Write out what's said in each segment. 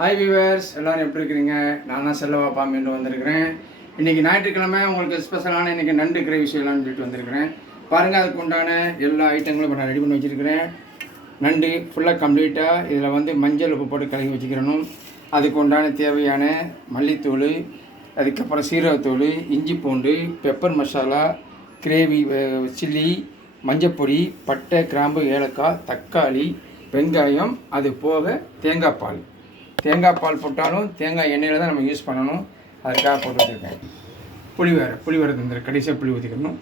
Hi viewers எல்லோரும் எப்படி இருக்கிறீங்க? நான் தான் செல்லவாப்பா மீண்டும் வந்திருக்கிறேன். இன்றைக்கி ஞாயிற்றுக்கிழமை உங்களுக்கு ஸ்பெஷலான இன்றைக்கி நண்டு கிரேவி செய்யலாம்னு சொல்லிட்டு வந்திருக்கிறேன். பாருங்கள் அதுக்கு உண்டான எல்லா ஐட்டங்களும் இப்போ நான் ரெடி பண்ணி வச்சுருக்கிறேன். நண்டு ஃபுல்லாக கம்ப்ளீட்டாக இதில் வந்து மஞ்சள் உப்பு போட்டு கலக்கி வச்சுக்கிறணும். அதுக்கு உண்டான தேவையான மல்லித்தூள் அதுக்கப்புறம் சீரகத்தூள் இஞ்சி பூண்டு பெப்பர் மசாலா கிரேவி சில்லி மஞ்சப்பொடி பட்டை கிராம்பு ஏலக்காய் தக்காளி வெங்காயம் அது போக தேங்காய் பால். தேங்காய் பால் போட்டாலும் தேங்காய் எண்ணெயில் தான் நம்ம யூஸ் பண்ணணும். அதுக்காக போட்டு வச்சுருக்கேன் புளி வேறு புளி வேறு இந்த கடைசியாக புளி ஊற்றிக்கணும்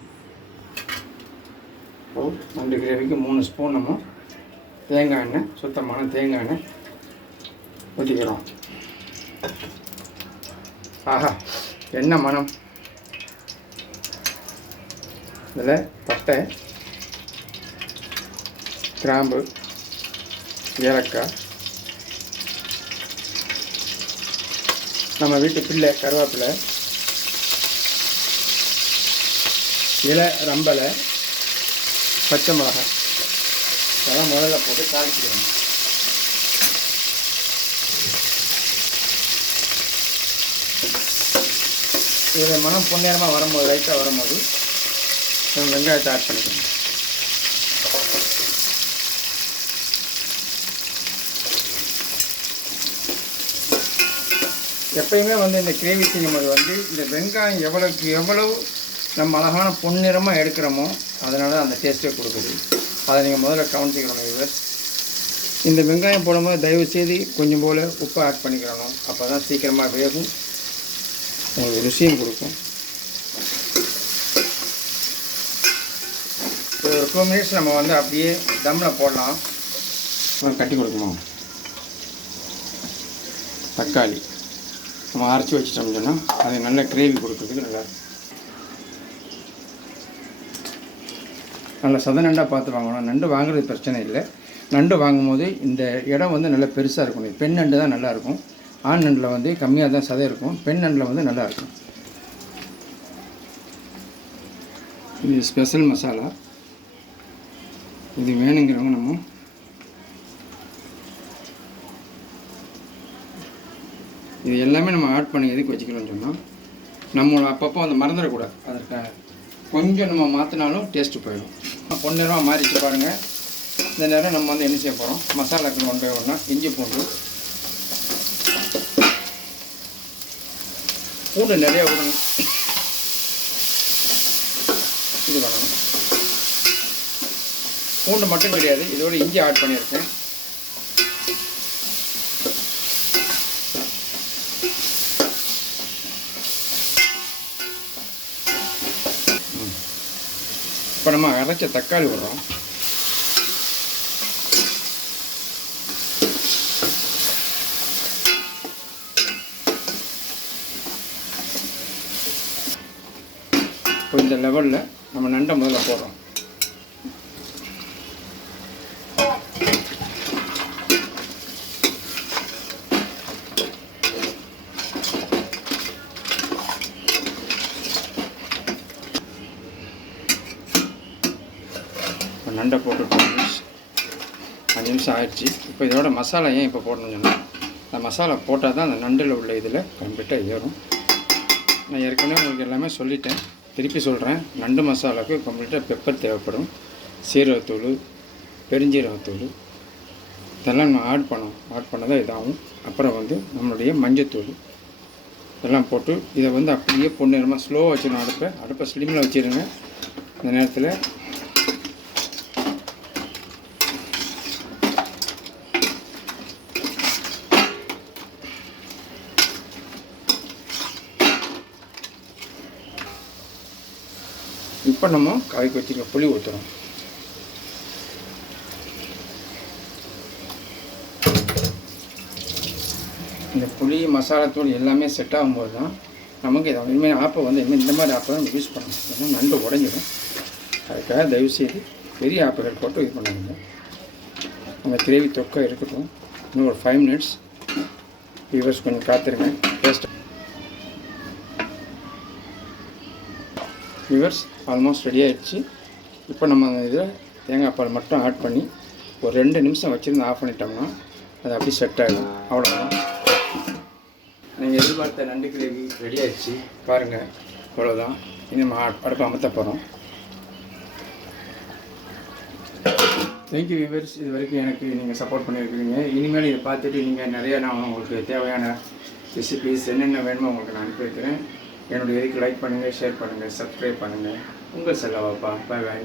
ரெண்டு நண்டு கிரேவிக்கு மூணு ஸ்பூன் நம்ம தேங்காய் எண்ணெய் சுத்தமான தேங்காய் எண்ணெய் ஊற்றிக்கிறோம் ஆஹா என்ன மனம்? இதில் பட்டை கிராம்பு ஏலக்காய் நம்ம வீட்டு பிள்ளை கருவேப்பிலை. இலை ரம்பலை பச்சை மிளகாய் இதெல்லாம் முதல்ல போட்டு தாளிச்சிக்கணும். இதில் மனம் பொன்னேரமாக வரும்போது லைட்டாக வரும்போது நம்ம வெங்காயத்தை ஆட் பண்ணிக்கணும். எப்பயுமே வந்து இந்த கிரேவி செய்யும்போது வந்து இந்த வெங்காயம் எவ்வளோக்கு எவ்வளவு நம்ம அழகான பொன்னிறமாக எடுக்கிறோமோ அதனால அந்த டேஸ்ட்டே கொடுக்குது. அதை நீங்கள் முதல்ல கவனிச்சிக்கிறோம் இவர் இந்த வெங்காயம் போடும்போது தயவு செய்து கொஞ்சம் போல் உப்பு ஆட் பண்ணிக்கிறணும். அப்போ தான் சீக்கிரமாக வேகும். உங்களுக்கு ருசியும் கொடுக்கும். ஒரு டூ மினிட்ஸ் நம்ம வந்து அப்படியே தம்மில் போடலாம். கட்டி கொடுக்கணும். தக்காளி. நம்ம அரைச்சி வச்சிட்டோம்னு சொன்னால் அது நல்ல கிரேவி கொடுக்குறதுக்கு நல்லாயிருக்கும் நல்லா சத நண்டாக பார்த்து வாங்கணும். நண்டு வாங்குறது பிரச்சனை இல்லை. நண்டு வாங்கும்போது இந்த இடம் வந்து நல்லா பெருசாக இருக்கணும் பெண் நண்டு தான் நல்லாயிருக்கும் ஆண் நண்டில் வந்து கம்மியாக தான் சதை இருக்கும். பெண் நண்டில் வந்து நல்லா இருக்கும். இது ஸ்பெஷல் மசாலா இது வேணுங்கிறவங்க நம்ம இது எல்லாமே நம்ம ஆட் பண்ணி எதுக்கு வச்சுக்கணும்னு சொன்னால் நம்மளை அப்பப்போ அந்த மறந்துடக்கூடாது. அதற்காக கொஞ்சம் நம்ம மாற்றினாலும் டேஸ்ட்டு போயிடும். பொன்னிறமாக மாறிச்சு பாருங்கள் இந்த நேரம் நம்ம வந்து என்ன செய்ய போகிறோம் மசாலாக்கள் ஒன் பை ஒன்றா இஞ்சி பூண்டு பூண்டு நிறைய விடணும் இது பண்ணணும். பூண்டு மட்டும் கிடையாது இதோட இஞ்சி ஆட் பண்ணியிருக்கேன். இப்போ நம்ம அரைச்ச தக்காளி விடுறோம் இப்போ இந்த லெவலில் நம்ம நண்டை முதல்ல போடுறோம் நண்டை போட்டு அஞ்சு நிமிஷம் ஆயிடுச்சு. இப்போ இதோட மசாலா ஏன் இப்போ போடணும்னு சொன்னால் அந்த மசாலா போட்டால் தான் அந்த நண்டில் உள்ள இதில் கம்ப்ளீட்டாக ஏறும். நான் ஏற்கனவே உங்களுக்கு எல்லாமே சொல்லிட்டேன். திருப்பி சொல்கிறேன் நண்டு மசாலாவுக்கு கம்ப்ளீட்டாக பெப்பர் தேவைப்படும். சீரகத்தூள் பெருஞ்சீரகத்தூள் இதெல்லாம் நம்ம ஆட் பண்ணோம் ஆட் பண்ணதான் இதாகும். அப்புறம் வந்து நம்மளுடைய மஞ்சத்தூள். இதெல்லாம் போட்டு இதை வந்து அப்படியே பொன்னிறமாக ஸ்லோவாக வச்சிடணும் அடுப்பை அடுப்பை ஸ்லிம்மில் வச்சிருங்க. இந்த நேரத்தில் பண்ணமோ நம்ம காய்க்கு வச்சுருக்க புளி ஊற்றுறோம் இந்த புளி மசாலாத்தூள் எல்லாமே செட் ஆகும்போது தான் நமக்கு இதை இனிமேல் ஆப்பை வந்து இனிமேல் இந்த மாதிரி ஆப்பை தான் நம்ம யூஸ் பண்ணணும். ஏன்னா நண்டு உடஞ்சிடும். அதுக்காக தயவுசெய்து பெரிய ஆப்புகள் போட்டு இது பண்ணுங்க அந்த கிரேவி தொக்கை இருக்கட்டும். இன்னும் ஒரு ஃபைவ் மினிட்ஸ் வியூவர்ஸ் கொஞ்சம் காத்துருங்க. டேஸ்ட் வியூவர்ஸ் ஆல்மோஸ்ட் ரெடி ஆகிடுச்சு இப்போ நம்ம இதில் தேங்காய் பால் மட்டும் ஆட் பண்ணி ஒரு ரெண்டு நிமிஷம் வச்சுருந்து ஆஃப் பண்ணிட்டோம்னா அது அப்படியே செட் ஆகிடும் அவ்வளோதான் நீங்கள் எதிர்பார்த்த நண்டு கிரேவி ரெடி ஆகிடுச்சு பாருங்கள் அவ்வளோதான் இனி நம்ம அடுப்பு அமர்த்த போகிறோம் தேங்க்யூ வியூவர்ஸ் இது வரைக்கும் எனக்கு நீங்கள் சப்போர்ட் பண்ணியிருக்கிறீங்க இனிமேல் இதை பார்த்துட்டு நீங்கள் நிறைய நான் உங்களுக்கு தேவையான ரெசிபிஸ் என்னென்ன வேணுமோ உங்களுக்கு நான் அனுப்பி வைக்கிறேன். என்னுடைய இதுக்கு லைக் பண்ணுங்கள் ஷேர் பண்ணுங்கள் சப்ஸ்கிரைப் பண்ணுங்கள் உங்கள் செல்லவாப்பா பாய் பாய்